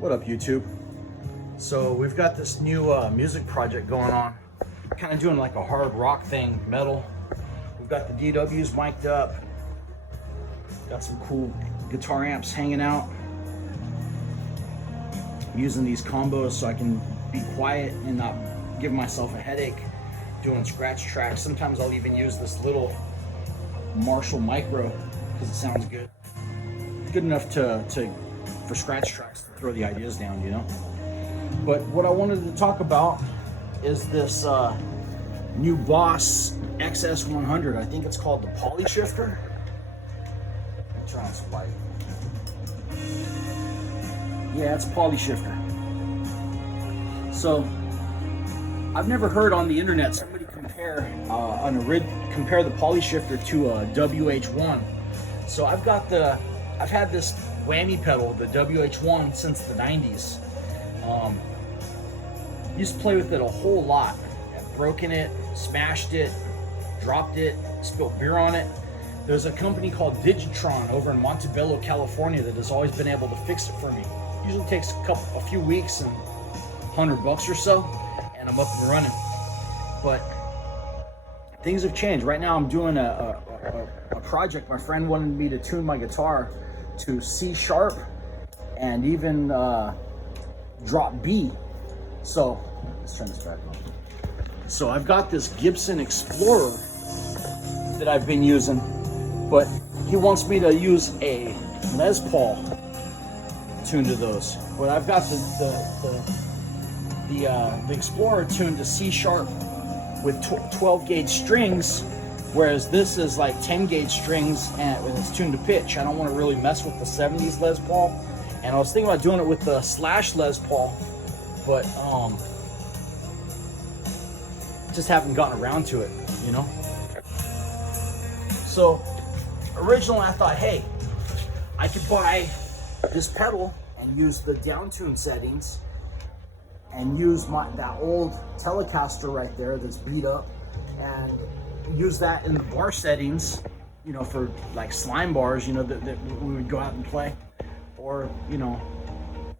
What up, YouTube? So we've got this new music project going on, kind of doing like a hard rock thing, metal. We've got the DWs mic'd up, got some cool guitar amps hanging out. I'm using these combos so I can be quiet and not give myself a headache doing scratch tracks. Sometimes I'll even use this little Marshall Micro because it sounds good. Good enough for scratch tracks to throw the ideas down, you know? But what I wanted to talk about is this new Boss xs-100. I think it's called the Poly Shifter. Turn on some light. Yeah, it's a Poly Shifter. So I've never heard on the internet somebody compare the Poly Shifter to a wh-1. So I've had this whammy pedal, the wh-1, since the 90s. Used to play with it a whole lot. I've broken it, smashed it, dropped it, spilled beer on it. There's a company called Digitech over in Montebello, California that has always been able to fix it for me. Usually takes a few weeks and $100 or so, and I'm up and running. But things have changed. Right now I'm doing a project. My friend wanted me to tune my guitar to C sharp and even drop B. So let's turn this back on. So I've got this Gibson Explorer that I've been using, but he wants me to use a Les Paul tuned to those. But I've got the Explorer tuned to C sharp with 12 gauge strings, whereas this is like 10 gauge strings and it's tuned to pitch. I don't want to really mess with the 70s Les Paul, and I was thinking about doing it with the Slash Les Paul, but just haven't gotten around to it, you know? So originally I thought, hey, I could buy this pedal and use the down tune settings and use that old Telecaster right there that's beat up and use that in the bar settings, you know, for like slime bars, you know, that we would go out and play, or, you know,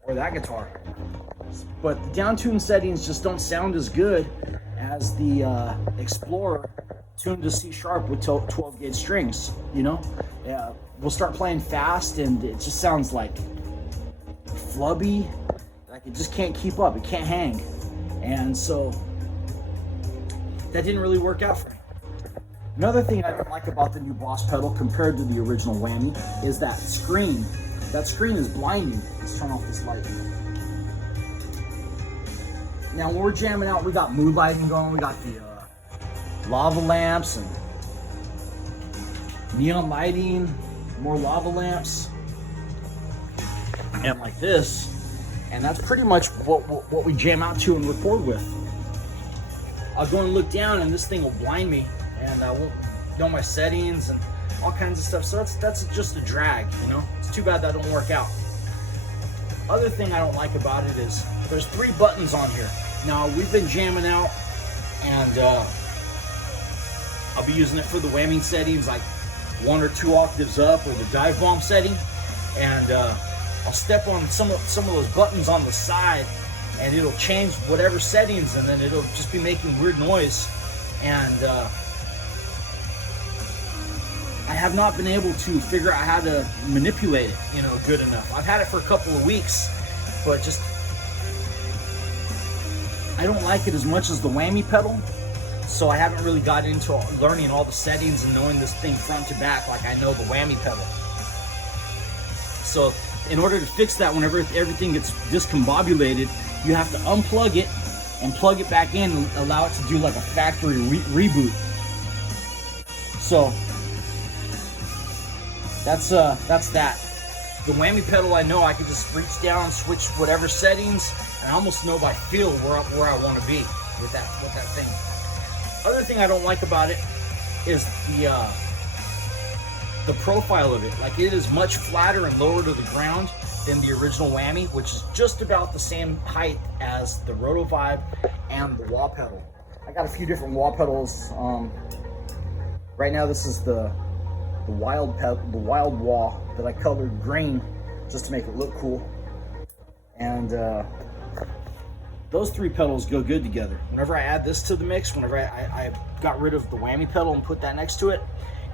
or that guitar. But the down tune settings just don't sound as good as the Explorer tuned to C sharp with 12 gauge strings, you know? Yeah, we'll start playing fast and it just sounds like flubby, like it just can't keep up, it can't hang. And so that didn't really work out for me. Another thing I don't like about the new Boss pedal compared to the original whammy is that screen. That screen is blinding. Let's turn off this light. Now when we're jamming out, we got mood lighting going, we got the lava lamps and neon lighting, more lava lamps, and like this. And that's pretty much what we jam out to and record with. I'll go and look down and this thing will blind me and I won't know my settings and all kinds of stuff. So that's just a drag, you know? It's too bad that don't work out. Other thing I don't like about it is there's 3 buttons on here. Now we've been jamming out and I'll be using it for the whammy settings, like 1 or 2 octaves up, or the dive bomb setting, and I'll step on some of those buttons on the side and it'll change whatever settings, and then it'll just be making weird noise. And I have not been able to figure out how to manipulate it, you know, good enough. I've had it for a couple of weeks, but just I don't like it as much as the whammy pedal. So I haven't really got into learning all the settings and knowing this thing front to back like I know the whammy pedal. So in order to fix that, whenever everything gets discombobulated, you have to unplug it and plug it back in and allow it to do like a factory reboot. So that's that. The whammy pedal, I know I can just reach down, switch whatever settings, and I almost know by feel where I want to be with that thing. Other thing I don't like about it is the profile of it. Like, it is much flatter and lower to the ground than the original whammy, which is just about the same height as the Roto Vibe and the wah pedal. I got a few different wah pedals. Right now this is the wild wah that I colored green just to make it look cool. And those three pedals go good together. Whenever I add this to the mix, whenever I got rid of the whammy pedal and put that next to it,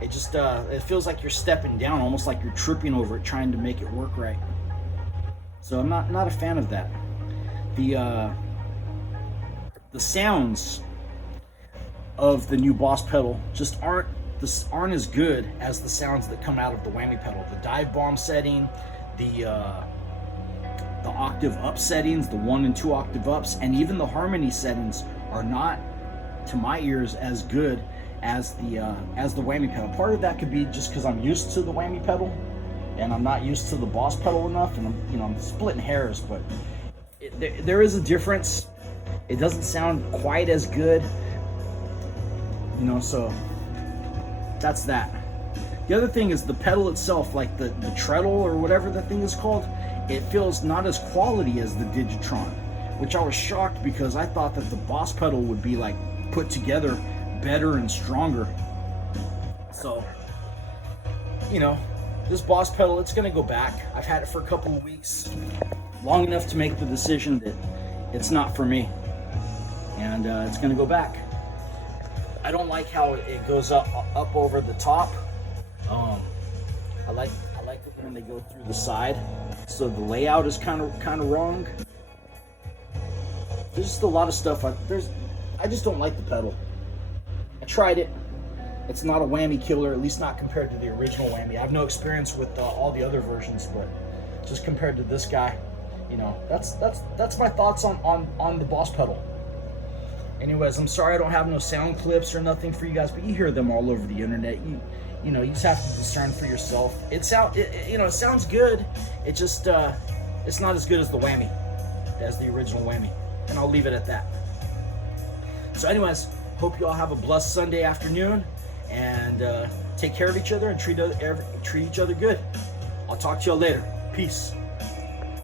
it just it feels like you're stepping down, almost like you're tripping over it, trying to make it work right. So I'm not a fan of that. The sounds of the new Boss pedal just aren't as good as the sounds that come out of the whammy pedal. The dive bomb setting, the octave up settings, the 1 and 2 octave ups, and even the harmony settings are not, to my ears, as good as the whammy pedal. Part of that could be just because I'm used to the whammy pedal and I'm not used to the Boss pedal enough, and I'm splitting hairs, but there is a difference. It doesn't sound quite as good, so that's that. The other thing is the pedal itself, like the treadle or whatever the thing is called, it feels not as quality as the Digitron, which I was shocked because I thought that the Boss pedal would be like put together better and stronger. So, this Boss pedal, it's gonna go back. I've had it for a couple of weeks, long enough to make the decision that it's not for me, and it's gonna go back. I don't like how it goes up over the top. I like it when they go through the side, so the layout is kind of wrong. There's just a lot of stuff. I just don't like the pedal. I tried it. It's not a whammy killer, at least not compared to the original whammy. I have no experience with all the other versions, but just compared to this guy, that's my thoughts on the Boss pedal. Anyways, I'm sorry I don't have no sound clips or nothing for you guys, but you hear them all over the internet. You just have to discern for yourself. It sounds good. It just it's not as good as the whammy, as the original whammy, and I'll leave it at that. So anyways, hope you all have a blessed Sunday afternoon, and take care of each other and treat each other good. I'll talk to y'all later. Peace.